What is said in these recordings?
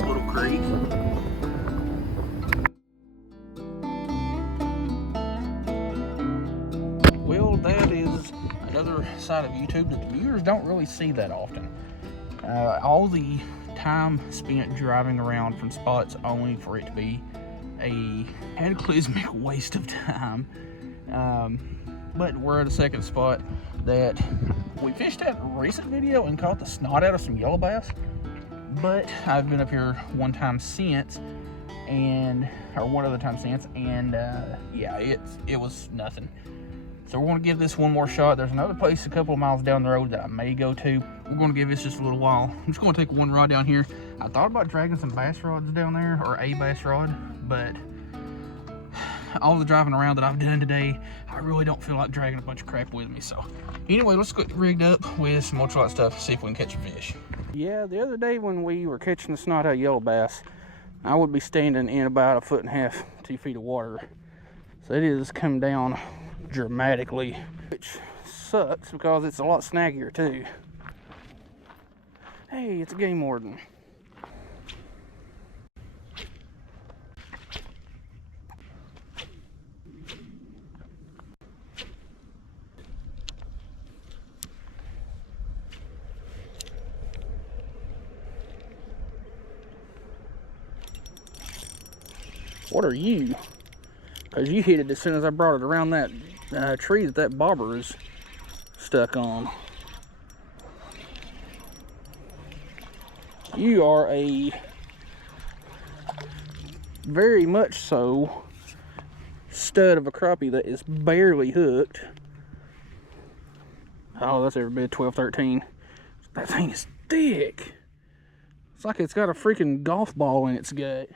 this little creek. Well, that is another side of YouTube that the viewers don't really see that often. All the time spent driving around from spots only for it to be a cataclysmic waste of time. But we're at a second spot that we fished at in a recent video and caught the snot out of some yellow bass. But I've been up here one time since, or one other time since, and yeah, it was nothing. So we're going to give this one more shot. There's another place a couple of miles down the road that I may go to. We're going to give this just a little while. I'm just going to take one rod down here. I thought about dragging some bass rods down there, or a bass rod, but all the driving around that I've done today, I really don't feel like dragging a bunch of crap with me. So anyway, let's get rigged up with some ultralight stuff, see if we can catch a fish. Yeah, the other day when we were catching the snot out yellow bass, I would be standing in about 1.5 to 2 feet of water. So it is come down dramatically, which sucks because it's a lot snaggier too. Hey, it's a game warden. What are you? Because you hit it as soon as I brought it around that tree that bobber is stuck on. You are a very much so stud of a crappie that is barely hooked. Oh, that's every bit 12, 13. That thing is thick. It's like it's got a freaking golf ball in its gut.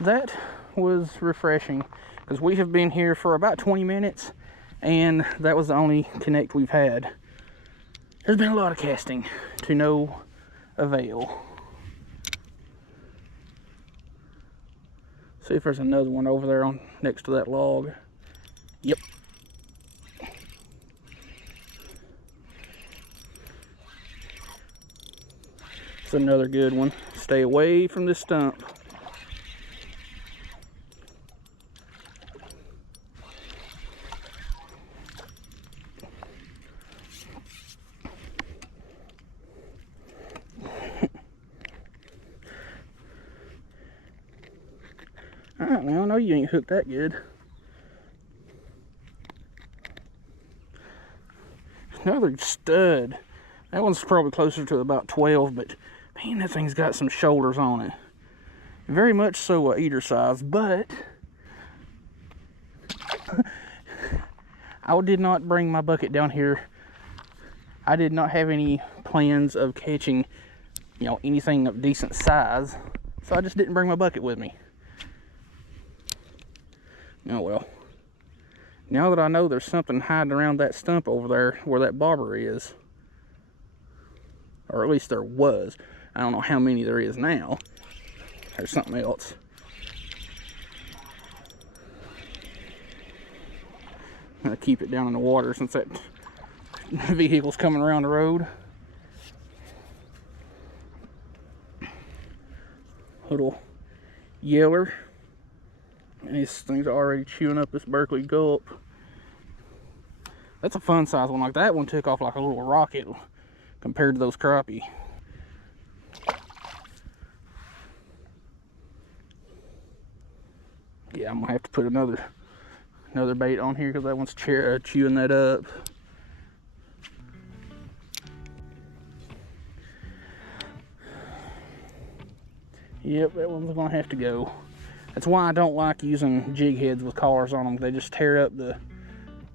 That was refreshing because we have been here for about 20 minutes and that was the only connect we've had. There's been a lot of casting to no avail. See if there's another one over there on next to that log. Yep. It's another good one. Stay away from this stump. Alright, well, I know you ain't hooked that good. Another stud. That one's probably closer to about 12, but man, that thing's got some shoulders on it. Very much so a eater size, but I did not bring my bucket down here. I did not have any plans of catching, anything of decent size, so I just didn't bring my bucket with me. Oh well. Now that I know there's something hiding around that stump over there where that bobber is, or at least there was. I don't know how many there is now. There's something else. I'm gonna keep it down in the water since that vehicle's coming around the road. Little yeller. And these things are already chewing up this Berkeley gulp. That's a fun size one. Like that one took off like a little rocket compared to those crappie. Yeah, I'm gonna have to put another bait on here because that one's chewing that up. Yep, that one's gonna have to go. That's why I don't like using jig heads with collars on them. They just tear up the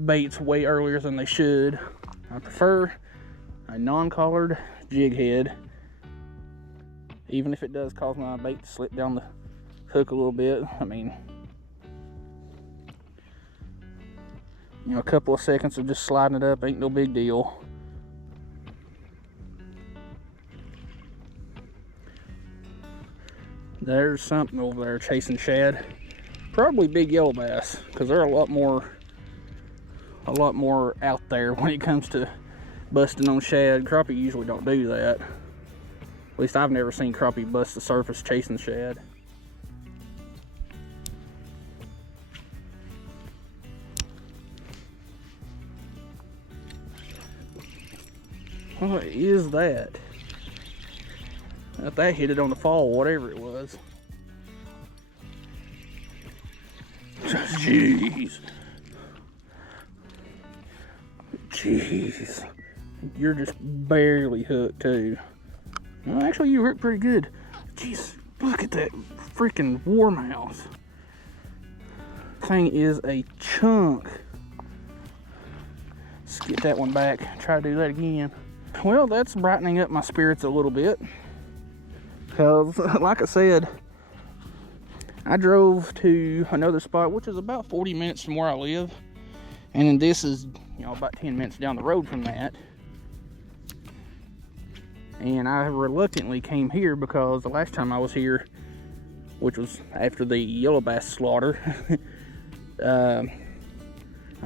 baits way earlier than they should. I prefer a non-collared jig head, even if it does cause my bait to slip down the hook a little bit. I mean, you know, a couple of seconds of just sliding it up ain't no big deal. There's something over there chasing shad. Probably big yellow bass, because they're a lot more out there when it comes to busting on shad. Crappie usually don't do that. At least I've never seen crappie bust the surface chasing shad. What is that? If that hit it on the fall, whatever it was. Jeez. Jeez. You're just barely hooked too. Well, actually you hooked pretty good. Jeez, look at that freaking warmouth. Thing is a chunk. Let's get that one back. Try to do that again. Well, that's brightening up my spirits a little bit. Because, like I said, I drove to another spot, which is about 40 minutes from where I live. And then this is, you know, about 10 minutes down the road from that. And I reluctantly came here because the last time I was here, which was after the yellow bass slaughter, I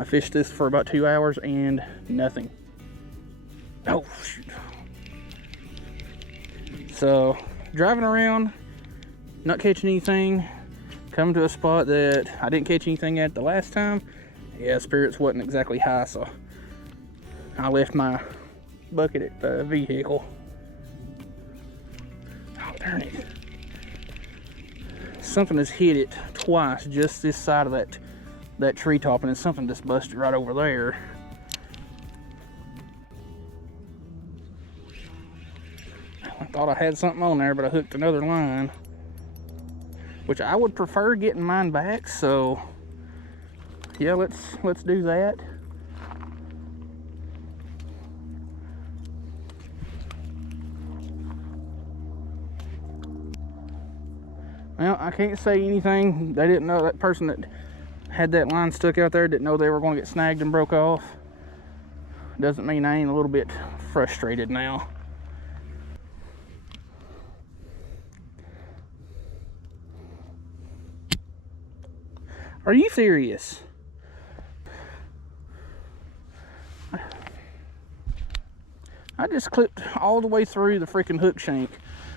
fished this for about 2 hours and nothing. Oh, shoot. So, driving around, not catching anything, coming to a spot that I didn't catch anything at the last time. Yeah, spirits wasn't exactly high, so I left my bucket at the vehicle. Oh, darn it. Something has hit it twice, just this side of that treetop, and then something just busted right over there. I thought I had something on there, but I hooked another line, which I would prefer getting mine back. So yeah, let's do that. Well, I can't say anything. They didn't know, that person that had that line stuck out there didn't know they were going to get snagged and broke off. Doesn't mean I ain't a little bit frustrated now. Are you serious? I just clipped all the way through the freaking hook shank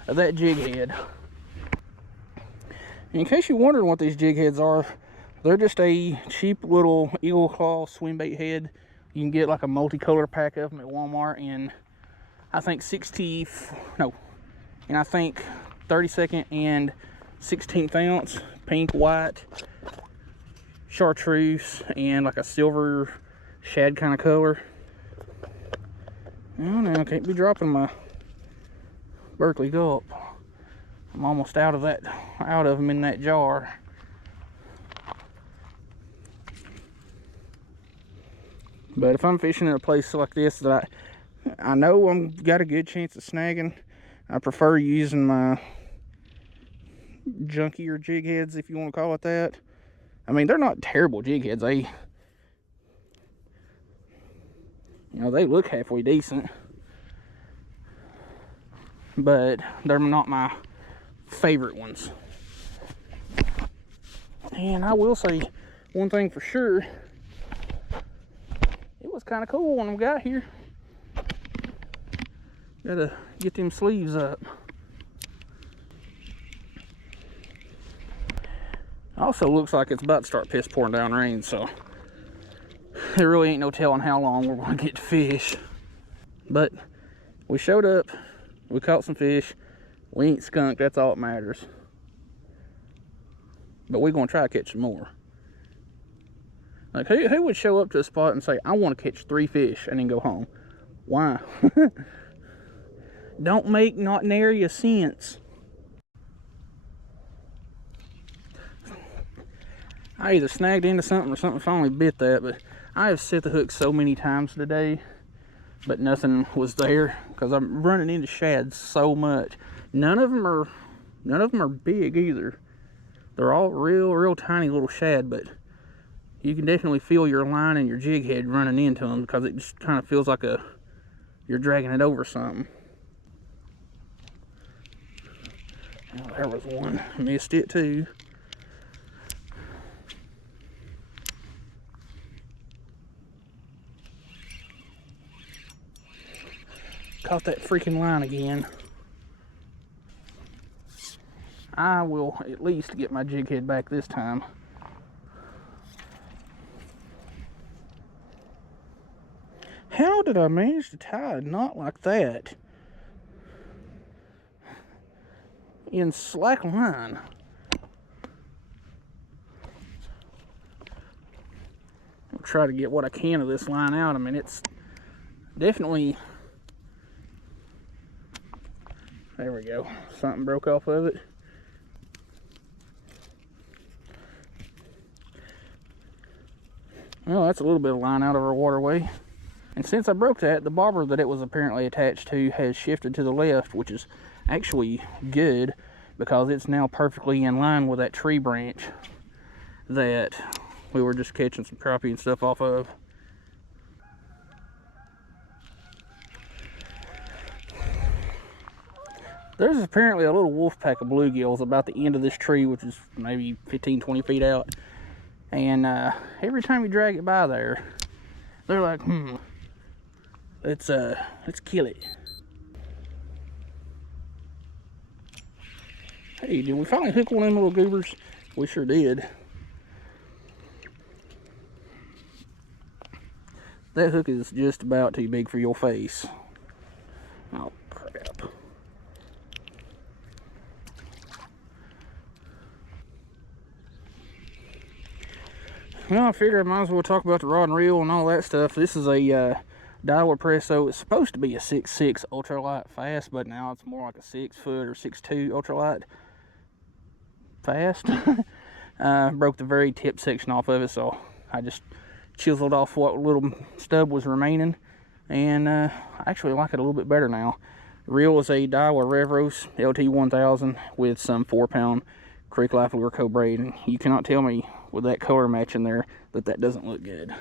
of that jig head. And in case you're wondering what these jig heads are, they're just a cheap little eagle claw swim bait head. You can get like a multicolor pack of them at Walmart in, I think 32nd and 16th ounce, pink, white, chartreuse, and like a silver shad kind of color. Oh, now I can't be dropping my Berkeley Gulp. I'm almost out of them in that jar. But if I'm fishing in a place like this that I know I'm got a good chance of snagging, I prefer using my junkier jig heads, if you want to call it that. I mean, they're not terrible jig heads. They, you know, they look halfway decent, but they're not my favorite ones. And I will say one thing for sure, it was kind of cool when I got here. Gotta get them sleeves up. Also looks like it's about to start piss pouring down rain, so there really ain't no telling how long we're going to get to fish. But we showed up, we caught some fish, we ain't skunked, that's all that matters. But we're going to try to catch some more. Like, who would show up to a spot and say, I want to catch 3 fish and then go home? Why? Don't make not nary a sense. I either snagged into something or something finally bit that, but I have set the hook so many times today, but nothing was there because I'm running into shad so much. None of them are big either. They're all real tiny little shad, but you can definitely feel your line and your jig head running into them because it just kind of feels like you're dragging it over something. Oh, there was one. Missed it too. Caught that freaking line again. I will at least get my jig head back this time. How did I manage to tie a knot like that in slack line? I'll try to get what I can of this line out. I mean, it's definitely... There we go. Something broke off of it. Well, that's a little bit of line out of our waterway. And since I broke that, the bobber that it was apparently attached to has shifted to the left, which is actually good because it's now perfectly in line with that tree branch that we were just catching some crappie and stuff off of. There's apparently a little wolf pack of bluegills about the end of this tree, which is maybe 15-20 feet out. And every time you drag it by there, they're like, let's kill it. Hey, did we finally hook one of them little goobers? We sure did. That hook is just about too big for your face. Oh, crap. Well, I figure I might as well talk about the rod and reel and all that stuff. This is a Daiwa Presso. It's supposed to be a 6.6 ultralight fast, but now it's more like a 6 foot or 6.2 ultralight fast. Broke the very tip section off of it, so I just chiseled off what little stub was remaining, and I actually like it a little bit better now. The reel is a Daiwa Revros LT1000 with some 4-pound creek life lure co-braid, and you cannot tell me with that color match in there that doesn't look good.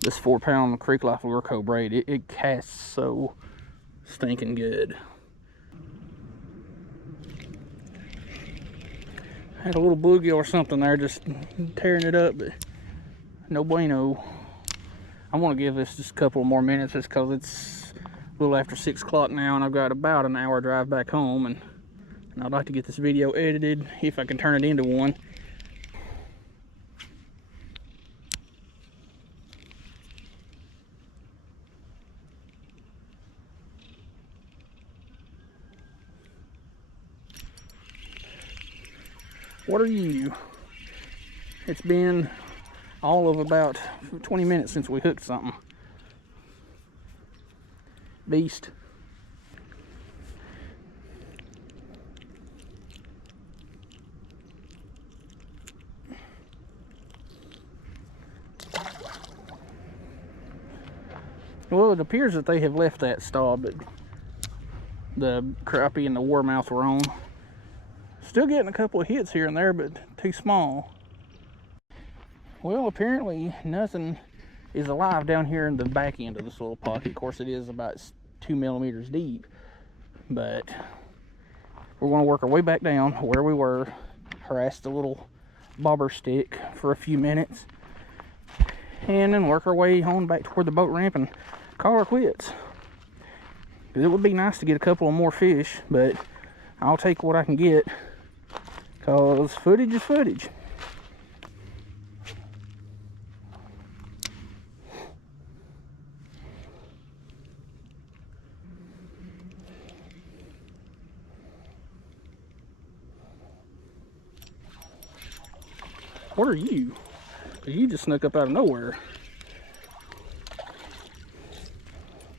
This 4-pound creek life lure co-braid, it casts so stinking good. Had a little bluegill or something there just tearing it up, but no bueno. I want to give this just a couple more minutes just because it's a little after 6 o'clock now, and I've got about an hour drive back home, and I'd like to get this video edited if I can turn it into one. What are you? It's been all of about 20 minutes since we hooked something. Beast. Well, it appears that they have left that stall, but the crappie and the warmouth were on. Still getting a couple of hits here and there, but too small. Well, apparently nothing is alive down here in the back end of this little pocket. Of course, it is about 2 millimeters deep, but we're going to work our way back down where we were, harass the little bobber stick for a few minutes, and then work our way on back toward the boat ramp and call our quits. It would be nice to get a couple of more fish, but I'll take what I can get because footage is footage. What are you? You just snuck up out of nowhere.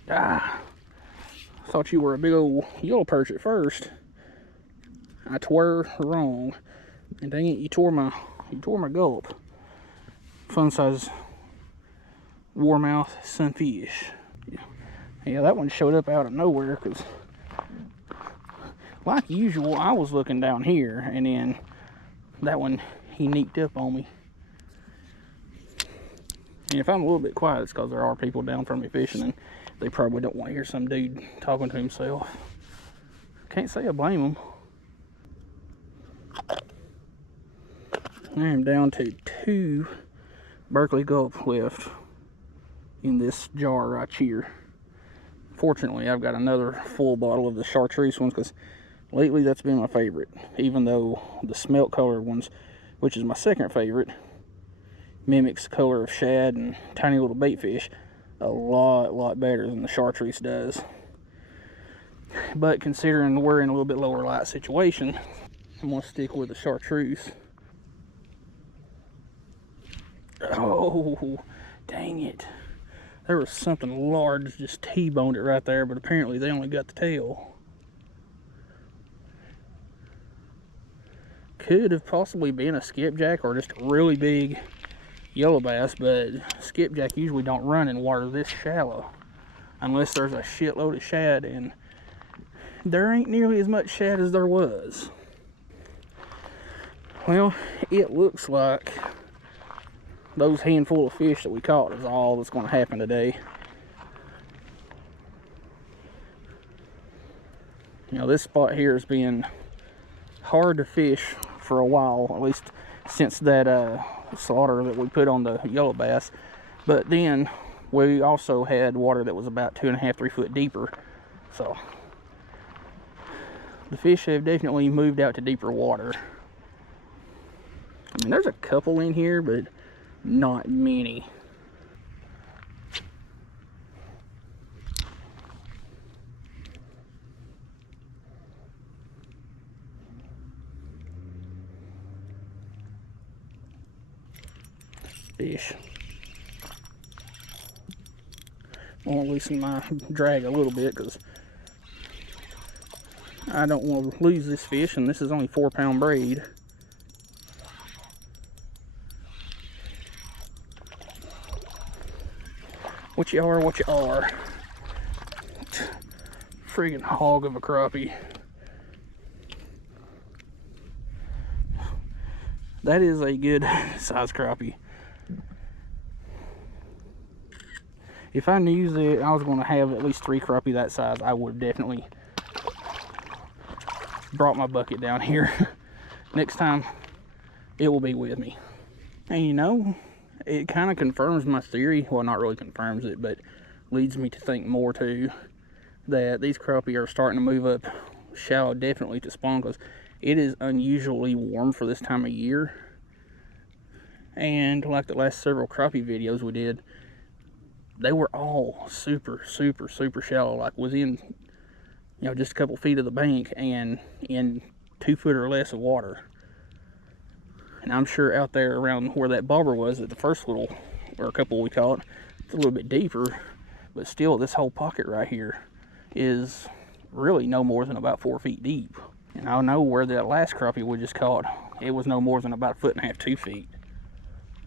Ah, I thought you were a big old yellow perch at first. I twere wrong, and dang it, you tore my gulp. Fun size warmouth sunfish. Yeah, that one showed up out of nowhere because like usual, I was looking down here, and then that one, he neeked up on me. And if I'm a little bit quiet, it's because there are people down from me fishing, and they probably don't want to hear some dude talking to himself. Can't say I blame them. I'm down to 2 Berkeley Gulp left in this jar right here. Fortunately, I've got another full bottle of the chartreuse ones, because lately that's been my favorite. Even though the smelt color ones, which is my second favorite, mimics the color of shad and tiny little bait fish a lot better than the chartreuse does. But considering we're in a little bit lower light situation, I'm going to stick with the chartreuse. Oh, dang it. There was something large just T-boned it right there, but apparently they only got the tail. Could have possibly been a skipjack or just a really big yellow bass, but skipjack usually don't run in water this shallow unless there's a shitload of shad, and there ain't nearly as much shad as there was. Well, it looks like those handful of fish that we caught is all that's going to happen today. You know, this spot here has been hard to fish for a while, at least since that slaughter that we put on the yellow bass. But then we also had water that was about 2.5–3 foot deeper, so the fish have definitely moved out to deeper water. I mean, there's a couple in here, but not many. Fish. I want to loosen my drag a little bit because I don't want to lose this fish, and this is only 4-pound braid. What you are, what you are. Friggin' hog of a crappie. That is a good size crappie. If I knew that I was going to have at least 3 crappie that size, I would have definitely brought my bucket down here. Next time, it will be with me. And you know, it kind of confirms my theory. Well, not really confirms it, but leads me to think more too, that these crappie are starting to move up shallow definitely to spawn, because it is unusually warm for this time of year. And like the last several crappie videos we did, they were all super shallow, like within, you know, just a couple feet of the bank and in 2 foot or less of water. And I'm sure out there around where that bobber was at the first little, or a couple we caught, it's a little bit deeper, but still this whole pocket right here is really no more than about 4 feet deep. And I know where that last crappie we just caught, it was no more than about 1.5 to 2 feet.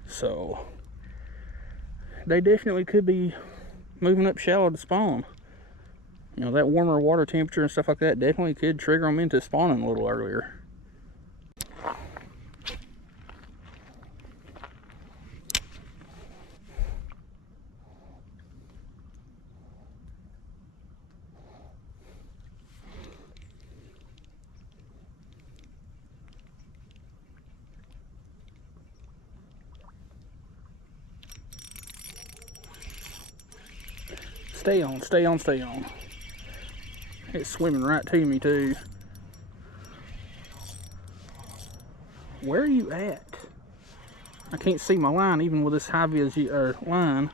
So they definitely could be moving up shallow to spawn. You know, that warmer water temperature and stuff like that definitely could trigger them into spawning a little earlier. Stay on, stay on, stay on. It's swimming right to me too. Where are you at? I can't see my line even with this high vis line.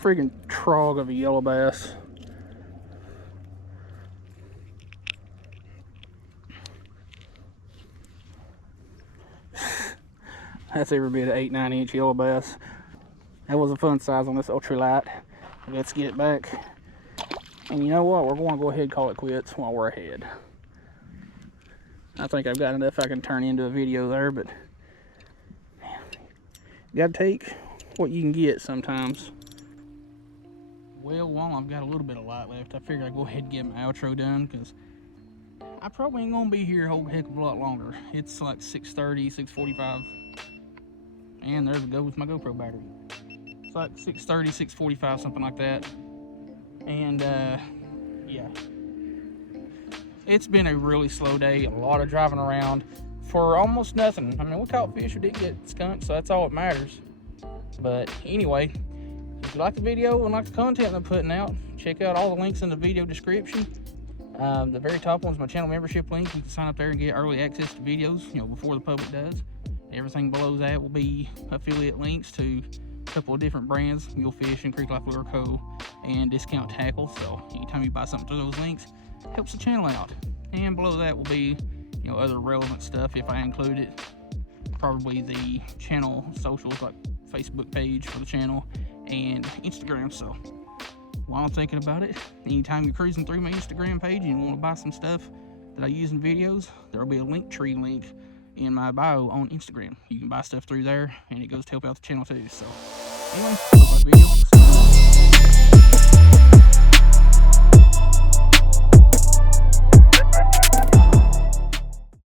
Friggin' trog of a yellow bass. That's every bit of 8–9 inch yellow bass. That was a fun size on this ultralight. Let's get it back. And you know what? We're going to go ahead and call it quits while we're ahead. I think I've got enough I can turn into a video there, but man, you got to take what you can get sometimes. Well, while I've got a little bit of light left, I figured I'd go ahead and get my outro done, because I probably ain't gonna be here a whole heck of a lot longer. It's like 6:30, 6:45, and there we go with my GoPro battery. It's like 6:30, 6:45, something like that. And yeah, it's been a really slow day. A lot of driving around for almost nothing. I mean, we caught fish, we did get skunked, so that's all that matters. But anyway, if you like the video and like the content I'm putting out, check out all the links in the video description. The very top one's my channel membership link. You can sign up there and get early access to videos, before the public does. Everything below that will be affiliate links to a couple of different brands, Mule Fish and Creek Life Lure Co. and Discount Tackle. So anytime you buy something through those links, it helps the channel out. And below that will be, other relevant stuff if I include it. Probably the channel socials, like Facebook page for the channel and Instagram. So while I'm thinking about it, anytime you're cruising through my Instagram page and you want to buy some stuff that I use in videos, there will be a Linktree link in my bio on Instagram. You can buy stuff through there, and it goes to help out the channel too. So anyway, hope you like the video.